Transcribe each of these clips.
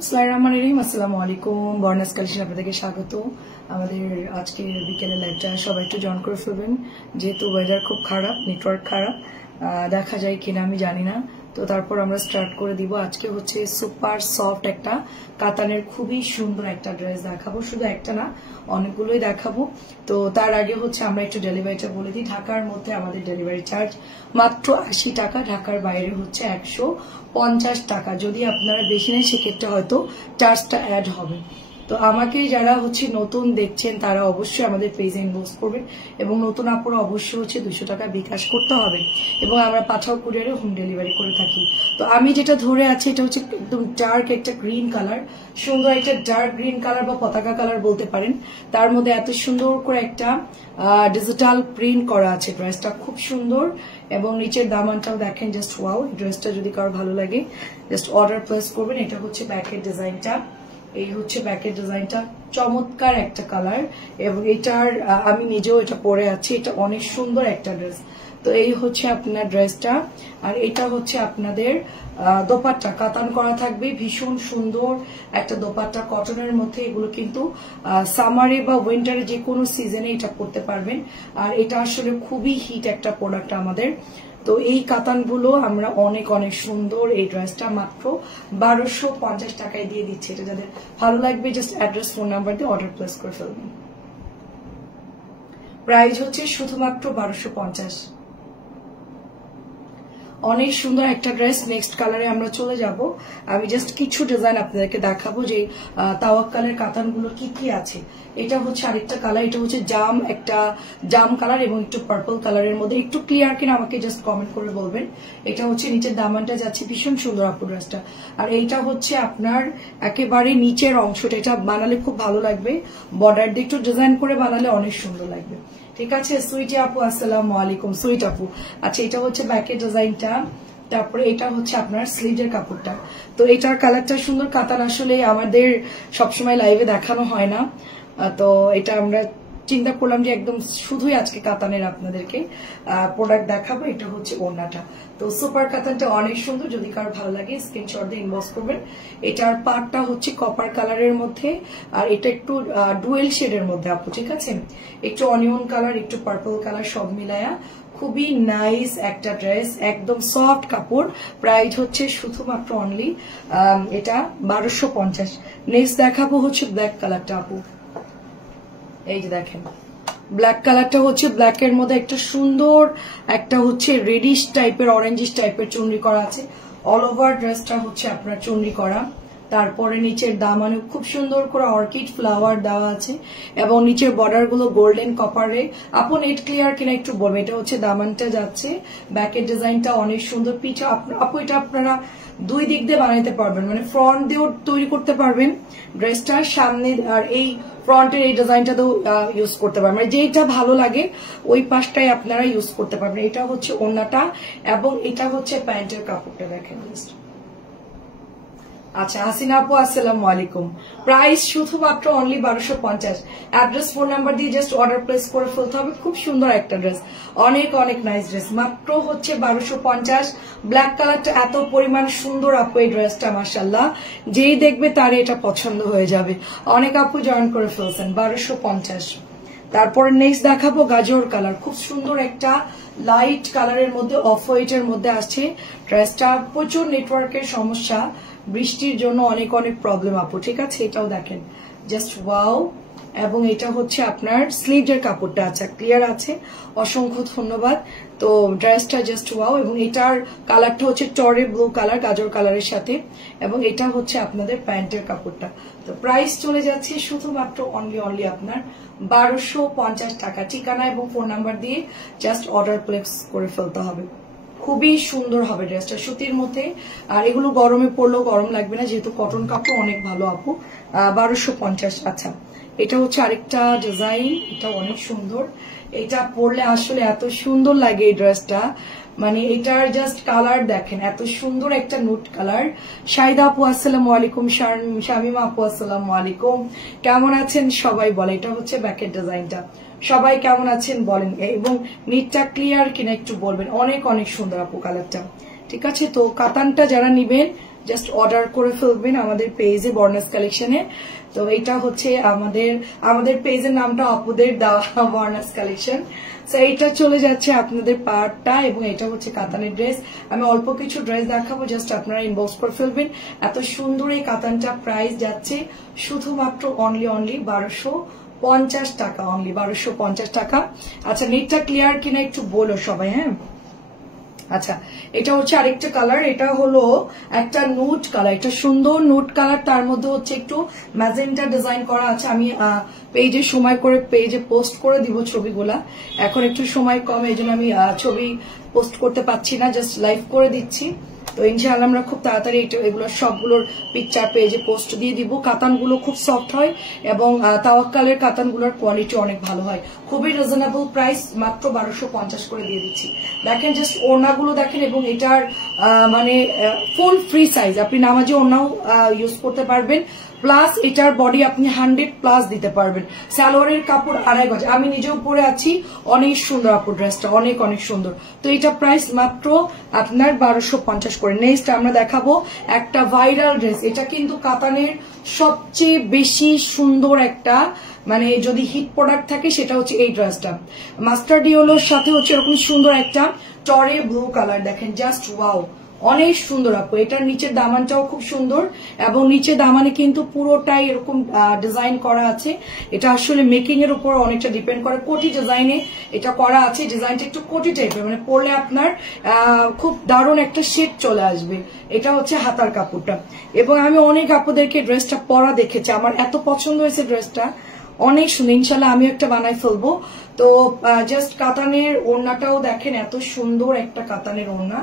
আসসালামু আলাইকুম বর্নাস কালেকশন আপনাদেরকে স্বাগত। আমাদের আজকে বিকেলে লাইভটা সবাই একটু জয়েন করে ফেলবেন, যেহেতু ওয়েদার খুব খারাপ, নেটওয়ার্ক খারাপ, দেখা যায় কিনা আমি জানি না। তো তারপর আমরা স্টার্ট করে দিব। আজকে হচ্ছে সুপার সফট একটা কাতানের খুবই সুন্দর একটা ড্রেস দেখাবো, শুধু একটা না অনেকগুলোই দেখাবো। তো তার আগে হচ্ছে আমরা একটু ডেলিভারিটা বলে দিই। ঢাকার মধ্যে আমাদের ডেলিভারি চার্জ মাত্র ৮০ টাকা, ঢাকার বাইরে হচ্ছে ১৫০ টাকা। যদি আপনারা বেশি নেন সেক্ষেত্রে হয়তো চার্জটা অ্যাড হবে। তো আমাকে যারা হচ্ছে নতুন দেখছেন তারা অবশ্যই আমাদের পেজে ইনবক্স করবেন, এবং নতুন আপুরা অবশ্যই হচ্ছে ২০০ টাকা বিকাশ করতে হবে, এবং আমরা পাঠাও কুরিয়ারে হোম ডেলিভারি করে থাকি। তো আমি যেটা ধরে আছি এটা হচ্ছে একদম ডার্ক একটা গ্রিন কালার, সুন্দর একটা ডার্ক গ্রিন কালার বা পতাকা কালার বলতে পারেন। তার মধ্যে এত সুন্দর করে একটা ডিজিটাল প্রিন্ট করা আছে। ড্রেসটা খুব সুন্দর, এবং নিচের দামানটাও দেখেন, জাস্ট ওয়াও। ড্রেসটা যদি কারো ভালো লাগে জাস্ট অর্ডার প্লেস করবেন। এটা হচ্ছে ব্যাকের ডিজাইনটা, এই হচ্ছে ব্যাকের ডিজাইনটা, চমৎকার একটা কালার, এবং এটার আমি নিজেও এটা পরে আছি। এটা অনেক সুন্দর একটা ড্রেস। তো এই হচ্ছে আপনার ড্রেসটা, আর এটা হচ্ছে আপনাদের দোপাট্টা কাতান করা থাকবে, ভীষণ সুন্দর একটা দোপাট্টা কটনের মধ্যে। এগুলো কিন্তু সামারে বা উইন্টারে যে কোনো সিজনে এটা পরতে পারবেন, আর এটা আসলে খুবই হিট একটা প্রোডাক্ট আমাদের। তো এই কাতানগুলো আমরা অনেক অনেক সুন্দর। এই ড্রেসটা মাত্র ১২৫০ টাকায় দিয়ে দিচ্ছে। এটা যাদের ভালো লাগবে জাস্ট অ্যাড্রেস ফোন নাম্বার দিয়ে অর্ডার প্লেস করে ফেলবেন। প্রাইস হচ্ছে শুধুমাত্র ১২৫০। অনেক সুন্দর একটা ড্রেস। নেক্সট কালারে আমরা চলে যাব। আমি জাস্ট কিছু ডিজাইন আপনাদেরকে দেখাবো যে তাওয়াক্কালের কাতানগুলো কি কি আছে। এটা হচ্ছে আরেকটা কালার, এটা হচ্ছে একটা জাম কালার এবং একটু পার্পল কালারের মধ্যে। একটু ক্লিয়ার কিনা আমাকে জাস্ট কমেন্ট করে বলবেন। এটা হচ্ছে নিচের দামানটা যাচ্ছে, ভীষণ সুন্দর আপু ড্রেসটা। আর এইটা হচ্ছে আপনার একেবারে নিচের অংশটা, এটা বানালে খুব ভালো লাগবে। বর্ডার দিয়ে একটু ডিজাইন করে বানালে অনেক সুন্দর লাগবে। ঠিক আছে সুইটি আপু, আসসালামু আলাইকুম সুইট আপু। আচ্ছা, এটা হচ্ছে ব্যাকের ডিজাইনটা, তারপরে এটা হচ্ছে আপনার স্লিভের কাপড়টা। তো এটার কালারটা সুন্দর। কাতান আসলে আমাদের সবসময় লাইভে দেখানো হয় না, তো এটা আমরা চিন্তা করলাম যে একদম শুধুই আজকে কাতানের আপনাদেরকে প্রোডাক্ট দেখাবো। এটা হচ্ছে ওড়নাটা। তো সুপার কাতানটা অনেক সুন্দর, যদি কারো ভালো লাগে স্ক্রিনশট দিয়ে ইনবক্স করবেন। এটার পার্টটা হচ্ছে কপার কালারের মধ্যে, আর এটা একটু ডুয়েল শেডের মধ্যে আপু, ঠিক আছে, একটু অনিয়ন কালার, একটু পার্পল কালার, সব মিলায়া খুবই নাইস একটা ড্রেস, একদম সফট কাপড়। প্রাইস হচ্ছে শুধুমাত্র অনলি এটা ১২৫০। নেক্সট দেখাবো হচ্ছে ব্ল্যাক কালারটা আপু। এই যে দেখেন ব্ল্যাক কালারটা হচ্ছে ব্ল্যাকের মধ্যে একটা সুন্দর একটা হচ্ছে রেডিশ টাইপের, অরেঞ্জিশ টাইপের চুনরি করা আছে। অল ওভার ড্রেসটা হচ্ছে আপনার চুনরি করা। তারপরে নিচের দামানে খুব সুন্দর করে অর্কিড ফ্লাওয়ার দেওয়া আছে, এবং নিচের বর্ডার গুলো গোল্ডেন কপারে। আপু নেট ক্লিয়ার কিনা একটু বলবে। এটা হচ্ছে দামানটা যাচ্ছে, ব্যাকের ডিজাইনটা অনেক সুন্দর। পিছে আপু এটা আপনারা দুই দিক দিয়ে বানাইতে পারবেন, মানে ফ্রন্ট দিয়েও তৈরি করতে পারবেন ড্রেসটা, সামনে আর এই ফ্রন্টের এই ডিজাইনটাতেও ইউজ করতে পারবেন, মানে যেটা ভালো লাগে ওই পাশটাই আপনারা ইউজ করতে পারবেন। এটা হচ্ছে ওড়নাটা, এবং এটা হচ্ছে প্যান্টের কাপড়টা দেখেন। আচ্ছা হাসিনা আপু, আসসালামু আলাইকুম। প্রাইস শুধুমাত্র অনলি ১২৫০। অ্যাড্রেস ফোন নাম্বার দিয়ে জাস্ট অর্ডার প্লেস করে ফেলতে হবে। খুব সুন্দর একটা ড্রেস, অনেক অনেক নাইস ড্রেস। মাত্র হচ্ছে ১২৫০। ব্ল্যাক কালারটা এত পরিমাণ সুন্দর আপু, এই ড্রেসটা মাশাআল্লাহ যেই দেখবে তার এটা পছন্দ হয়ে যাবে। অনেক আপু জয়েন করে ফেলছেন। ১২৫০। তারপরে নেক্সট দেখাবো গাজর কালার, খুব সুন্দর একটা লাইট কালারের মধ্যে, অফ হোয়াইটের মধ্যে আসছে ড্রেসটা। প্রচুর নেটওয়ার্কের সমস্যা, বৃষ্টির জন্য অনেক অনেক প্রবলেম আপু, ঠিক আছে। এটাও দেখেন জাস্ট ওয়াও। এবং এটা হচ্ছে আপনার স্লিভের কাপড়টা। আচ্ছা ক্লিয়ার আছে, অসংখ্য ধন্যবাদ। তো ড্রেসটা জাস্ট ওয়াও, এবং এটার কালারটা হচ্ছে টরে ব্লু কালার গাজর কালারের সাথে, এবং এটা হচ্ছে আপনাদের প্যান্টের কাপড়টা। তো প্রাইস চলে যাচ্ছে শুধুমাত্র অনলি আপনার ১২৫০ টাকা। ঠিকানা এবং ফোন নাম্বার দিয়ে জাস্ট অর্ডার প্লেস করে ফেলতে হবে। খুবই সুন্দর হবে ড্রেসটা, সুতির মধ্যে। আর এগুলো গরমে পরলেও গরম লাগবে না, যেহেতু কটন কাপড়। অনেক ভালো আপু, ১২৫০। আচ্ছা এটা হচ্ছে আরেকটা ডিজাইন, এটা অনেক সুন্দর। এটা পরলে আসলে এত সুন্দর লাগে এই ড্রেসটা, মানে এটার জাস্ট কালার দেখেন, এত সুন্দর একটা নুট কালার। শাহিদা আপু আসসালামু আলাইকুম, শামিমা আপু আসসালামু আলাইকুম, কেমন আছেন সবাই বলে। এটা হচ্ছে ব্যাকের ডিজাইনটা। সবাই কেমন আছেন বলেন, এবং নিটটা ক্লিয়ার কিনা একটু বলবেন। অনেক অনেক সুন্দর আপু কালারটা, ঠিক আছে। তো কাতানটা যারা নিবেন জাস্ট অর্ডার করে ফেলবেন আমাদের পেজে বর্ণাস কালেকশনে। তো এটা হচ্ছে আমাদের পেজের নামটা আপুদের দেওয়া বর্ণাস কালেকশন। তো এইটা চলে যাচ্ছে আপনাদের পার্টটা, এবং এটা হচ্ছে কাতানের ড্রেস। আমি অল্প কিছু ড্রেস দেখাবো, জাস্ট আপনারা ইনবক্স করে ফেলবেন। এত সুন্দর এই কাতানটা, প্রাইস যাচ্ছে শুধুমাত্র অনলি 1250 টাকা, অনলি 1250 টাকা। আচ্ছা, নেটটা ক্লিয়ার কিনা একটু বলো সবাই, হ্যাঁ। আচ্ছা, এটা হচ্ছে আরেকটা কালার, এটা হলো একটা নুট কালার, এটা সুন্দর নুট কালার, তার মধ্যে হচ্ছে একটু ম্যাজেন্টা ডিজাইন করা আছে। আমি পেজে সময় করে পেজে পোস্ট করে দিব ছবিগুলা, এখন একটু সময় কম, এই জন্য আমি ছবি পোস্ট করতে পারছি না, জাস্ট লাইভ করে দিচ্ছি। তো ইনশাআল্লাহ আমরা খুব তাড়াতাড়ি এগুলো সবগুলোর পিকচার পেজে পোস্ট দিয়ে দিব। কাতানগুলো খুব সফট হয় এবং তাওয়াক্কালের কাতানগুলোর কোয়ালিটি অনেক ভালো হয়। খুবই রিজনেবল প্রাইস, মাত্র 1250 করে দিয়ে দিচ্ছি। দেখেন জাস্ট ওড়নাগুলো দেখেন, এবং এটার মানে ফুল ফ্রি সাইজ, আপনি নামাজে ওড়নাও ইউজ করতে পারবেন, প্লাস এটার বডি আপনি 100+ দিতে পারবেন। সালোয়ারের কাপড় 2.5 গজ, আমি নিজেও পরে আছি, অনেক সুন্দর আপু ড্রেসটা, অনেক অনেক সুন্দর। তো এটা প্রাইস মাত্র আপনার 1250 করে। নেক্সট আমরা দেখাবো একটা ভাইরাল ড্রেস, এটা কিন্তু কাতানের সবচেয়ে বেশি সুন্দর একটা, মানে যদি হিট প্রোডাক্ট থাকে সেটা হচ্ছে এই ড্রেসটা। মাস্টার্ড ইয়েলোর সাথে হচ্ছে এরকম সুন্দর একটা টরে ব্লু কালার, দেখেন জাস্ট ওয়াও, অনেক সুন্দর আপু। এটার নিচের দামানটাও খুব সুন্দর, এবং নিচের দামানে কিন্তু পুরোটাই এরকম ডিজাইন করা আছে। এটা আসলে মেকিং এর উপর অনেকটা ডিপেন্ড করে, কোটি ডিজাইনে এটা করা আছে। ডিজাইনটা একটু কোটি টাইপের, মানে পরলে আপনার খুব দারুণ একটা শেপ চলে আসবে। এটা হচ্ছে হাতার কাপড়টা, এবং আমি অনেক আপুদেরকে ড্রেসটা পরা দেখেছি, আমার এত পছন্দ হয়েছে ড্রেসটা, অনেক সুন্দর। ইনশাল্লাহ আমিও একটা বানাই ফেলবো। তো জাস্ট কাতানের ওড়নাটাও দেখেন, এত সুন্দর একটা কাতানের ওড়না,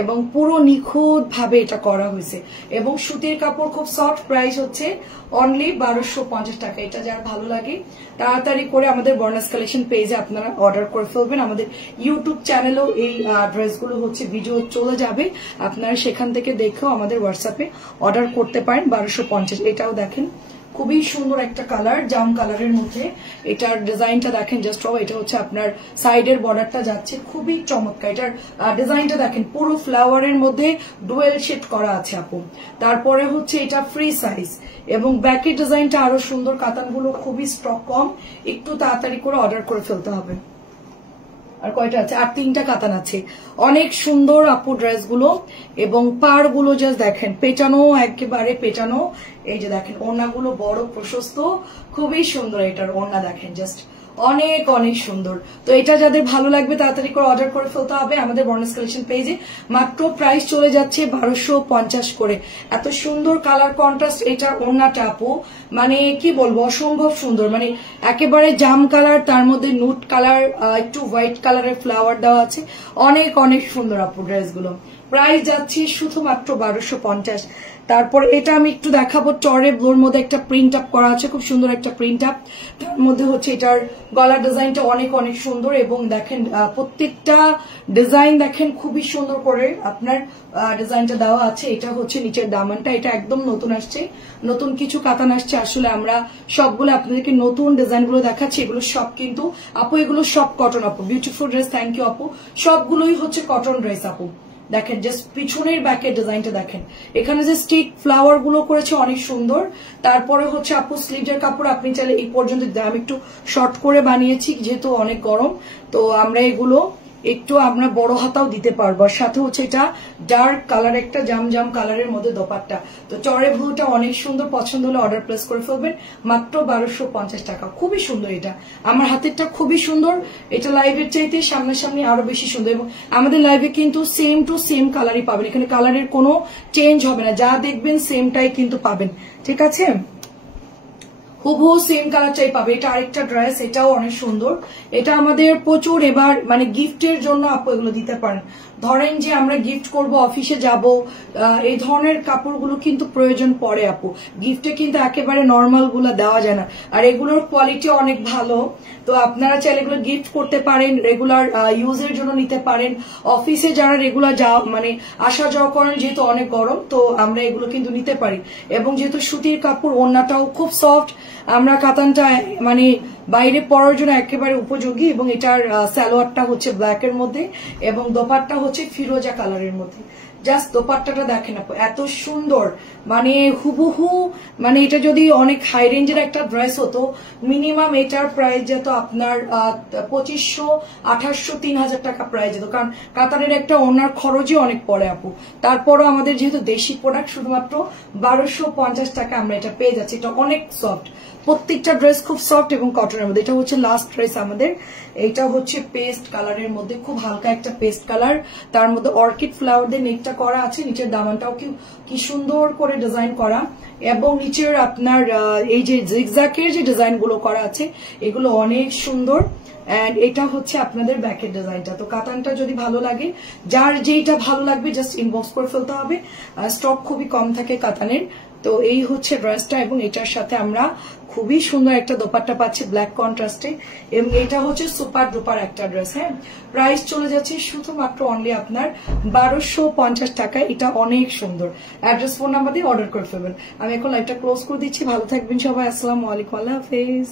এবং পুরো নিখুঁত ভাবে এটা করা হয়েছে, এবং সুতির কাপড় খুব সফট। প্রাইস হচ্ছে অনলি 1250 টাকা। এটা যার ভালো লাগে তাড়াতাড়ি করে আমাদের বর্ণাস কালেকশন পেজে আপনারা অর্ডার করে ফেলবেন। আমাদের ইউটিউব চ্যানেলেও এই ড্রেসগুলো হচ্ছে ভিডিও চলে যাবে, আপনারা সেখান থেকে দেখেও আমাদের হোয়াটসঅ্যাপে অর্ডার করতে পারেন। 1250। এটাও দেখেন খুবই সুন্দর একটা কালার, জাম কালারের মধ্যে। এটার ডিজাইনটা দেখেন জাস্ট, এটা হচ্ছে আপনার সাইডের বর্ডারটা যাচ্ছে, খুবই চমৎকার। এটার ডিজাইনটা দেখেন, পুরো ফ্লাওয়ারের মধ্যে ডুয়েল শেড করা আছে আপু। তারপরে হচ্ছে এটা ফ্রি সাইজ, এবং ব্যাকের ডিজাইনটা আরো সুন্দর। কাতানগুলো খুবই স্টক কম, একটু তাড়াতাড়ি করে অর্ডার করে ফেলতে হবে। আর কয়টা আছে? আর 3টা কাতান আছে। অনেক সুন্দর আপু ড্রেসগুলো, এবং পাড় গুলো জাস্ট দেখেন, পেটানো, একেবারে পেটানো। এই যে দেখেন ওড়নাগুলো বড় প্রশস্ত, খুবই সুন্দর। এটার ওড়না দেখেন জাস্ট অনেক অনেক সুন্দর। তো এটা যাদের ভালো লাগবে তাড়াতাড়ি করে অর্ডার করে ফেলতে হবে আমাদের বর্ণাস কালেকশন পেজে। মাত্র প্রাইস চলে যাচ্ছে 1250 করে। এত সুন্দর কালার কন্ট্রাস্ট এটার ওড়নাটা আপু, মানে কি বলবো, অসম্ভব সুন্দর। মানে একেবারে জাম কালার, তার মধ্যে নুট কালার, একটু হোয়াইট কালারের ফ্লাওয়ার দেওয়া আছে, অনেক অনেক সুন্দর আপু ড্রেসগুলো। প্রাইস যাচ্ছে শুধুমাত্র 1250। তারপর এটা আমি একটু দেখাবো, টরে ব্লুর মধ্যে একটা প্রিন্ট আপ করা আছে, খুব সুন্দর একটা প্রিন্ট আপ। তার মধ্যে হচ্ছে এটার গলার ডিজাইনটা অনেক অনেক সুন্দর, এবং দেখেন প্রত্যেকটা ডিজাইন দেখেন খুবই সুন্দর করে আপনার ডিজাইনটা দেওয়া আছে। এটা হচ্ছে নিচের দামানটা, এটা একদম নতুন আসছে, নতুন কিছু কাতান আসছে। আসলে আমরা সবগুলো আপনাদেরকে নতুন ডিজাইনগুলো দেখাচ্ছি, এগুলো সব কিন্তু আপু, এগুলো সব কটন আপু। বিউটিফুল ড্রেস, থ্যাংক ইউ আপু। সবগুলোই হচ্ছে কটন ড্রেস আপু। দেখেন জাস্ট পিছনের ব্যাকের ডিজাইনটা দেখেন, এখানে যে স্টিক ফ্লাওয়ার গুলো করেছে অনেক সুন্দর। তারপরে হচ্ছে আপু স্লিভের কাপড় আপনি চাইলে এই পর্যন্ত, আমি একটু শর্ট করে বানিয়েছি যেহেতু অনেক গরম, তো আমরা এগুলো একটু আমরা বড় হাতাও দিতে পারবো। আর সাথে হচ্ছে এটা ডার্ক কালার, একটা জাম জাম কালারের মধ্যে দোপাট্টা। তো চরে ব্লুটা অনেক সুন্দর, পছন্দ হলে অর্ডার প্লেস করে ফেলবেন। মাত্র 1250 টাকা, খুবই সুন্দর। এটা আমার হাতেরটা খুবই সুন্দর, এটা লাইভের চাইতে সামনাসামনি আরো বেশি সুন্দর, এবং আমাদের লাইভে কিন্তু সেম টু সেম কালারই পাবেন, এখানে কালারের কোনো চেঞ্জ হবে না, যা দেখবেন সেমটাই কিন্তু পাবেন, ঠিক আছে? হুবহু সেম কালারটাই পাবে। এটা আরেকটা ড্রেস, এটাও অনেক সুন্দর। এটা আমাদের প্রচুর এবার মানে গিফটের জন্য আপু এগুলো দিতে পারেন। ধরেন যে আমরা গিফট করব, অফিসে যাব, এই ধরনের কাপড়গুলো কিন্তু প্রয়োজন পড়ে আপু। গিফটে কিন্তু একেবারে নর্মাল গুলো দেওয়া যায় না, আর এগুলোর কোয়ালিটি অনেক ভালো। তো আপনারা চাইলে এগুলো গিফট করতে পারেন, রেগুলার ইউজের জন্য নিতে পারেন। অফিসে যারা রেগুলার মানে আসা যাওয়া করেন, যেহেতু অনেক গরম, তো আমরা এগুলো কিন্তু নিতে পারি। এবং যেহেতু সুতির কাপড়, ওড়নাটাও খুব সফট, আমরা কাতানটা মানে বাইরে পরার জন্য একেবারে উপযোগী। এবং এটার সালোয়ারটা হচ্ছে ব্ল্যাক এর মধ্যে, এবং দোপাট্টা হচ্ছে ফিরোজা কালারের মধ্যে। জাস্ট দোপাট্টাটা দেখেন আপু এত সুন্দর, মানে হুবহু, মানে এটা যদি অনেক হাই রেঞ্জের একটা ড্রেস হতো মিনিমাম এটার প্রাইস যেত আপনার 2500, 2800, 3000 টাকা প্রাইস যেত, কারণ কাতারের একটা ওনার খরচই অনেক পড়ে আপু। তারপরও আমাদের যেহেতু দেশি প্রোডাক্ট শুধুমাত্র 1250 টাকা আমরা এটা পেয়ে যাচ্ছি। এটা অনেক সফট, প্রত্যেকটা ড্রেস খুব সফট এবং কটনের মধ্যে। এটা হচ্ছে লাস্ট ড্রেস আমাদের, এটা হচ্ছে পেস্ট কালারের মধ্যে, খুব হালকা একটা পেস্ট কালার, তার মধ্যে অর্কিড ফ্লাওয়ার দিয়ে নেকটা করা আছে, নিচের দামানটাও কি সুন্দর করে ডিজাইন করা, এবং নিচের আপনার এই যে জিগজ্যাগের যে ডিজাইন গুলো করা আছে এগুলো অনেক সুন্দর। এন্ড এটা হচ্ছে আপনাদের ব্যাকের ডিজাইনটা। তো কাতানটা যদি ভালো লাগে, যার যেটা ভালো লাগবে জাস্ট ইনবক্স করে ফেলতে হবে, স্টক খুবই কম থাকে কাতানের। তো এই হচ্ছে ড্রেসটা, এবং এটার সাথে আমরা খুবই সুন্দর একটা দোপাট্টা পাচ্ছি ব্ল্যাক কন্ট্রাস্টে, এবং এটা হচ্ছে সুপার ডুপার একটা ড্রেস। হ্যাঁ, প্রাইস চলে যাচ্ছে শুধুমাত্র অনলি আপনার 1250 টাকা। এটা অনেক সুন্দর। অ্যাড্রেস, ফোন নাম্বার দিয়ে অর্ডার করে ফেলবেন। আমি এখন লাইভটা ক্লোজ করে দিচ্ছি। ভালো থাকবেন সবাই, আসসালামু আলাইকুম, আল্লাহ হাফেজ।